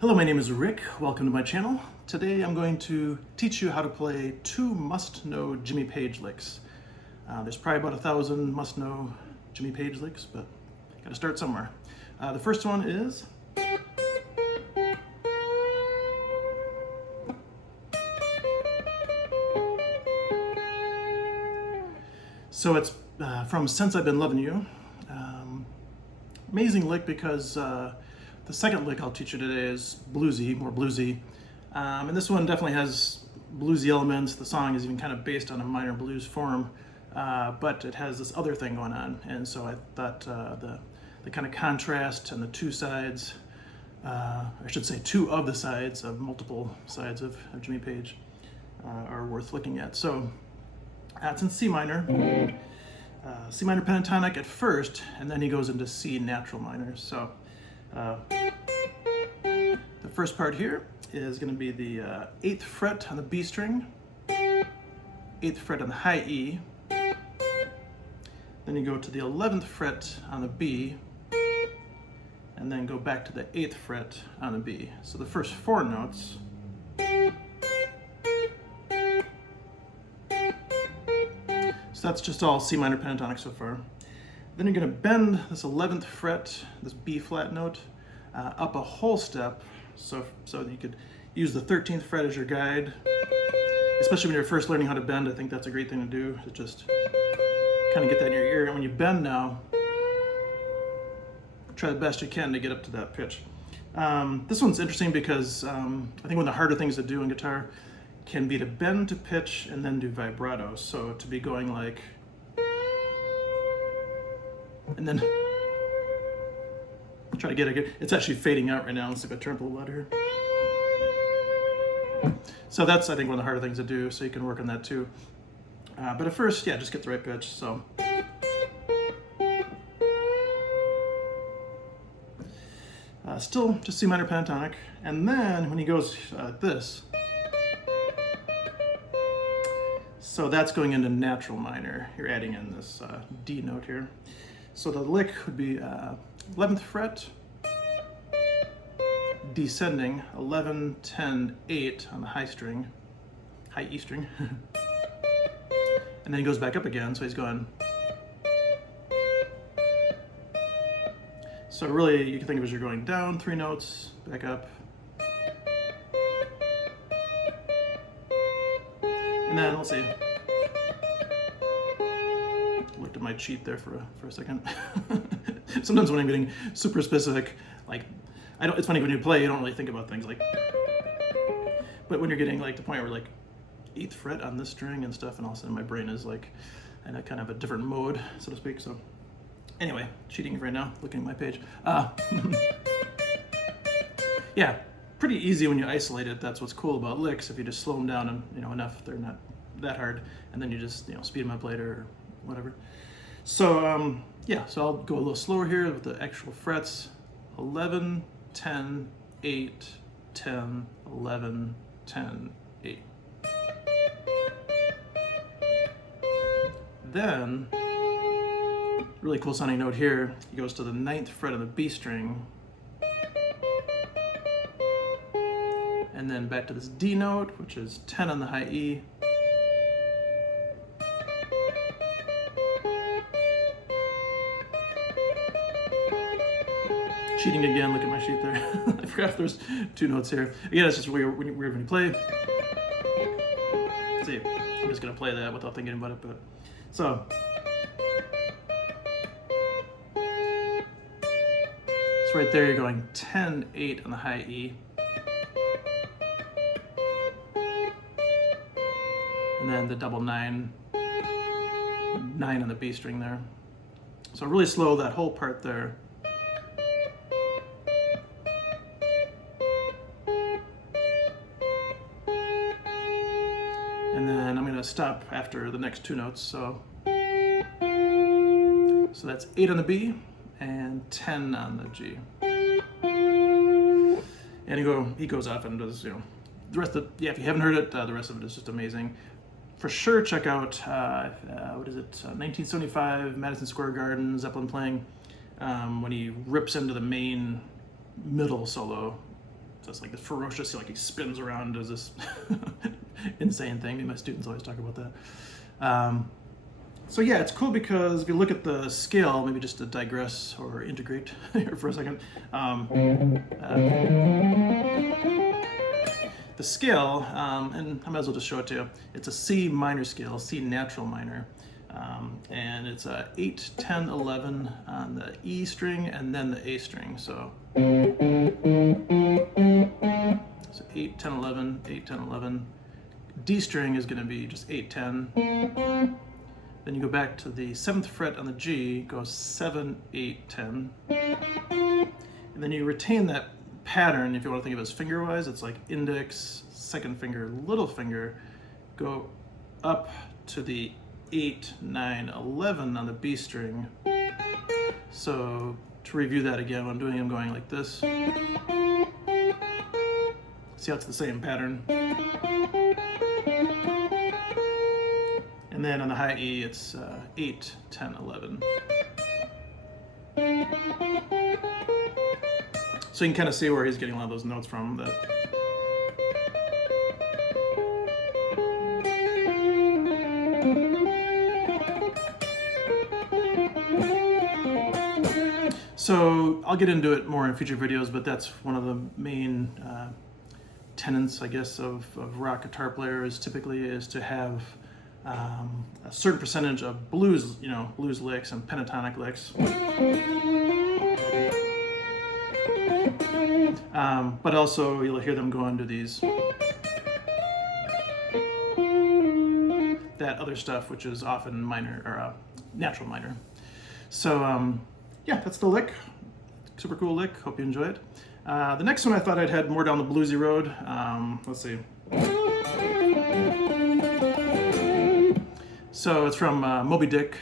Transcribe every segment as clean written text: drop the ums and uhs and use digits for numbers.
Hello, my name is Rick. Welcome to my channel. Today I'm going to teach you how to play two must-know Jimmy Page licks. There's probably about 1,000 must-know Jimmy Page licks, but gotta start somewhere. The first one is it's from Since I've Been Loving You. Amazing lick because the second lick I'll teach you today is bluesy, more bluesy. And this one definitely has bluesy elements. The song is even kind of based on a minor blues form, but it has this other thing going on. And so I thought the kind of contrast and the two sides, I should say two of the sides of multiple sides of Jimmy Page are worth looking at. So it's in C minor. C minor pentatonic at first, and then he goes into C natural minor. So the first part here is going to be the 8th fret on the B string, 8th fret on the high E, then you go to the 11th fret on the B, and then go back to the 8th fret on the B. So the first four notes. So that's just all C minor pentatonic so far. Then you're going to bend this 11th fret, this B flat note, up a whole step, so you could use the 13th fret as your guide. Especially when you're first learning how to bend, I think that's a great thing to do, to just kind of get that in your ear. And when you bend now, try the best you can to get up to that pitch. This one's interesting because I think one of the harder things to do in guitar can be to bend to pitch and then do vibrato. So to be going like, and then try to get it. It's actually fading out right now. Let's see if I turn up a little louder here. So that's, I think, one of the harder things to do, so you can work on that too. But at first, yeah, just get the right pitch. So still just C minor pentatonic. And then when he goes this, so that's going into natural minor. You're adding in this D note here. So the lick would be 11th fret, descending 11, 10, 8 on the high string, high E string. And then he goes back up again, so he's going. So really, you can think of it as you're going down 3 notes, back up. And then, let's see. Looked at my cheat there for a second. Sometimes when I'm getting super specific, like, it's funny when you play, you don't really think about things like, but when you're getting like the point where like 8th fret on this string and stuff, and all of a sudden my brain is like in a kind of a different mode, so to speak. So anyway, cheating right now, looking at my page. Yeah, pretty easy when you isolate it. That's what's cool about licks. If you just slow them down and enough, they're not that hard, and then you just speed them up later or whatever. So yeah, so I'll go a little slower here with the actual frets. 11, 10, 8, 10, 11, 10, 8. Then, really cool sounding note here, he goes to the 9th fret of the B string, and then back to this D note, which is 10 on the high E, cheating again, look at my sheet there. I forgot if there's 2 notes here. Again, it's just weird when you play. See, I'm just gonna play that without thinking about it, but so right there, you're going 10, 8 on the high E, and then the double 9, 9 on the B string there. So really slow that whole part there. And then I'm going to stop after the next 2 notes. So that's 8 on the B and 10 on the G. And he goes off and does, the rest of, if you haven't heard it, the rest of it is just amazing. For sure, check out, 1975, Madison Square Garden, Zeppelin playing, when he rips into the main middle solo. just like the ferocious, like he spins around, does this insane thing. My students always talk about that. So yeah, it's cool because if you look at the scale, maybe just to digress or integrate here for a second, the scale, and I might as well just show it to you. It's a C minor scale, C natural minor, and it's a 8, 10, 11 on the E string and then the A string. So 8, 10, 11, 8, 10, 11. D string is going to be just 8, 10. Then you go back to the 7th fret on the G, goes 7, 8, 10. And then you retain that pattern. If you want to think of it as finger-wise, it's like index, second finger, little finger, go up to the 8, 9, 11 on the B string. So to review that again, what I'm doing, I'm going like this. See how it's the same pattern. And then on the high E, it's 8, 10, 11. So you can kind of see where he's getting a lot of those notes from. So I'll get into it more in future videos, but that's one of the main tenets, I guess, of rock guitar players typically, is to have a certain percentage of blues, blues licks and pentatonic licks. But also you'll hear them go into these, that other stuff, which is often minor or natural minor. So yeah, that's the lick. Super cool lick. Hope you enjoy it. The next one I thought I'd head more down the bluesy road. Let's see. So it's from Moby Dick.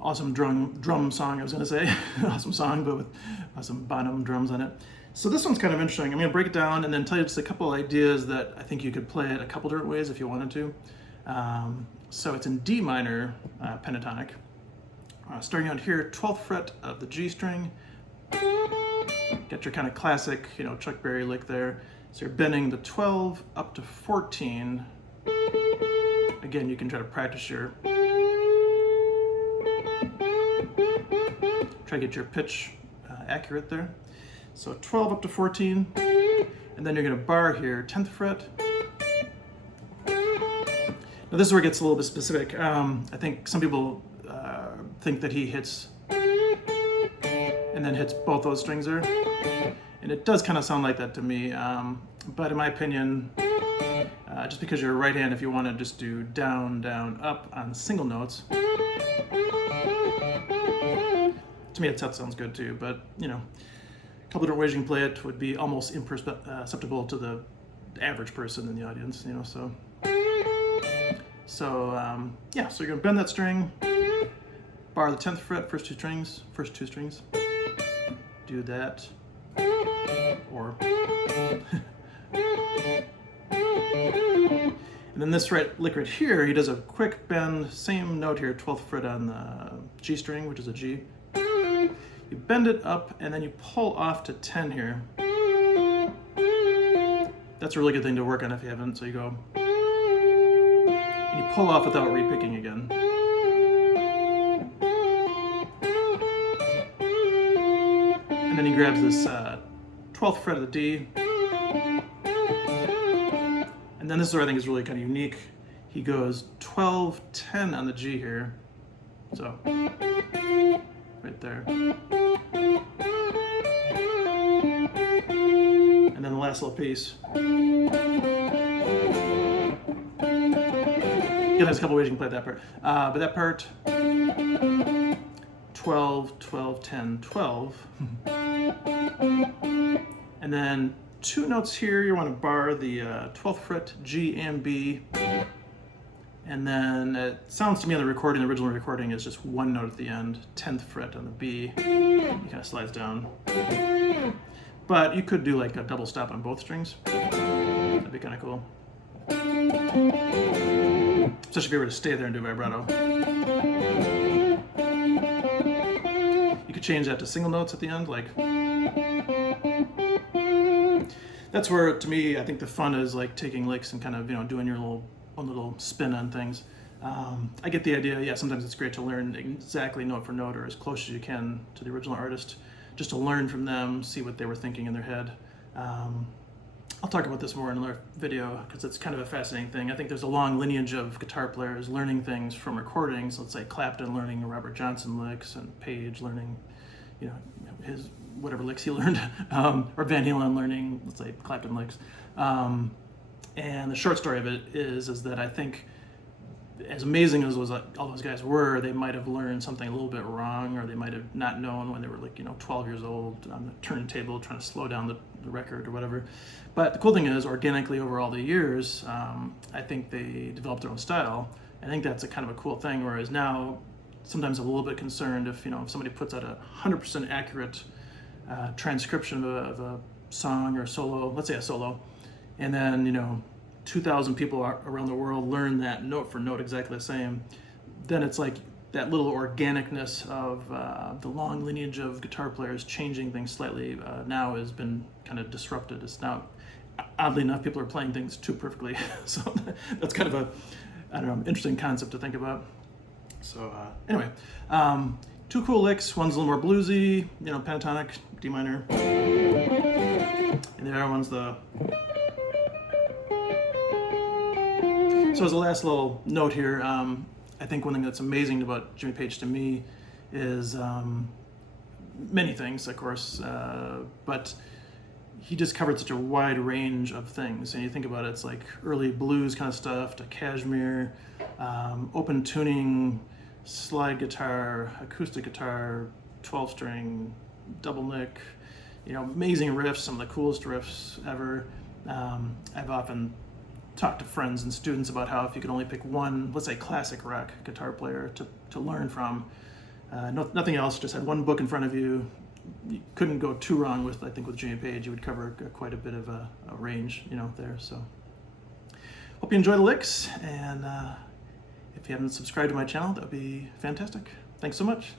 Awesome drum song, I was gonna say. Awesome song, but with some Bonham drums on it. So this one's kind of interesting. I'm gonna break it down and then tell you just a couple ideas that I think you could play it a couple different ways if you wanted to. So it's in D minor pentatonic. Starting out here, 12th fret of the G string. Get your kind of classic, Chuck Berry lick there. So you're bending the 12 up to 14. Again, you can try to practice your, try to get your pitch accurate there. So 12 up to 14, and then you're gonna bar here, 10th fret. Now this is where it gets a little bit specific. I think some people think that he hits and then hits both those strings there. And it does kind of sound like that to me. But in my opinion, just because you're a right hand, if you want to just do down, down, up on single notes, to me that sounds good too. But a couple different ways you can play it would be almost imperceptible to the average person in the audience, So yeah, so you're gonna bend that string, bar the 10th fret, first two strings, do that, or, and then this lick right here, he does a quick bend, same note here, 12th fret on the G string, which is a G. You bend it up and then you pull off to 10 here. That's a really good thing to work on if you haven't, so you go, and you pull off without repicking again. And then he grabs this 12th fret of the D. And then this is where I think is really kind of unique. He goes 12, 10 on the G here. So, right there. And then the last little piece. Yeah, there's a couple ways you can play that part. But that part, 12, 12, 10, 12. And then two notes here, you want to bar the 12th fret, G and B. And then it sounds to me on the recording, the original recording is just one note at the end, 10th fret on the B. It kind of slides down. But you could do like a double stop on both strings. That'd be kind of cool. Especially if you were to stay there and do vibrato. You could change that to single notes at the end, like. That's where, to me, I think the fun is like taking licks and kind of, doing your own little spin on things. I get the idea. Yeah, sometimes it's great to learn exactly note for note or as close as you can to the original artist, just to learn from them, see what they were thinking in their head. I'll talk about this more in another video because it's kind of a fascinating thing. I think there's a long lineage of guitar players learning things from recordings. Let's say Clapton learning Robert Johnson licks, and Page learning, his whatever licks he learned, or Van Halen learning, let's say, Clapton licks. And the short story of it is that I think, as amazing as all those guys were, they might have learned something a little bit wrong, or they might have not known when they were 12 years old on the turntable trying to slow down the record or whatever. But the cool thing is, organically over all the years, I think they developed their own style. I think that's a kind of a cool thing. Whereas now, sometimes I'm a little bit concerned if if somebody puts out a 100% accurate transcription of a song or a solo, let's say a solo, and then 2,000 people around the world learn that note for note exactly the same, then it's like that little organicness of the long lineage of guitar players changing things slightly now has been kind of disrupted. It's now, oddly enough, people are playing things too perfectly. So that's kind of interesting concept to think about. So anyway, two cool licks. One's a little more bluesy, pentatonic, D minor, and the other one's the. So as a last little note here, I think one thing that's amazing about Jimmy Page to me is many things, of course, but he just covered such a wide range of things. And you think about it, it's like early blues kind of stuff to Kashmir, open tuning, slide guitar, acoustic guitar, 12-string, double neck, amazing riffs, some of the coolest riffs ever. I've often talked to friends and students about how if you could only pick one, let's say classic rock guitar player to learn from, nothing else, just had one book in front of you, you couldn't go too wrong with, I think with Jimmy Page, you would cover quite a bit of a range, there. So hope you enjoy the licks, and if you haven't subscribed to my channel, that would be fantastic. Thanks so much.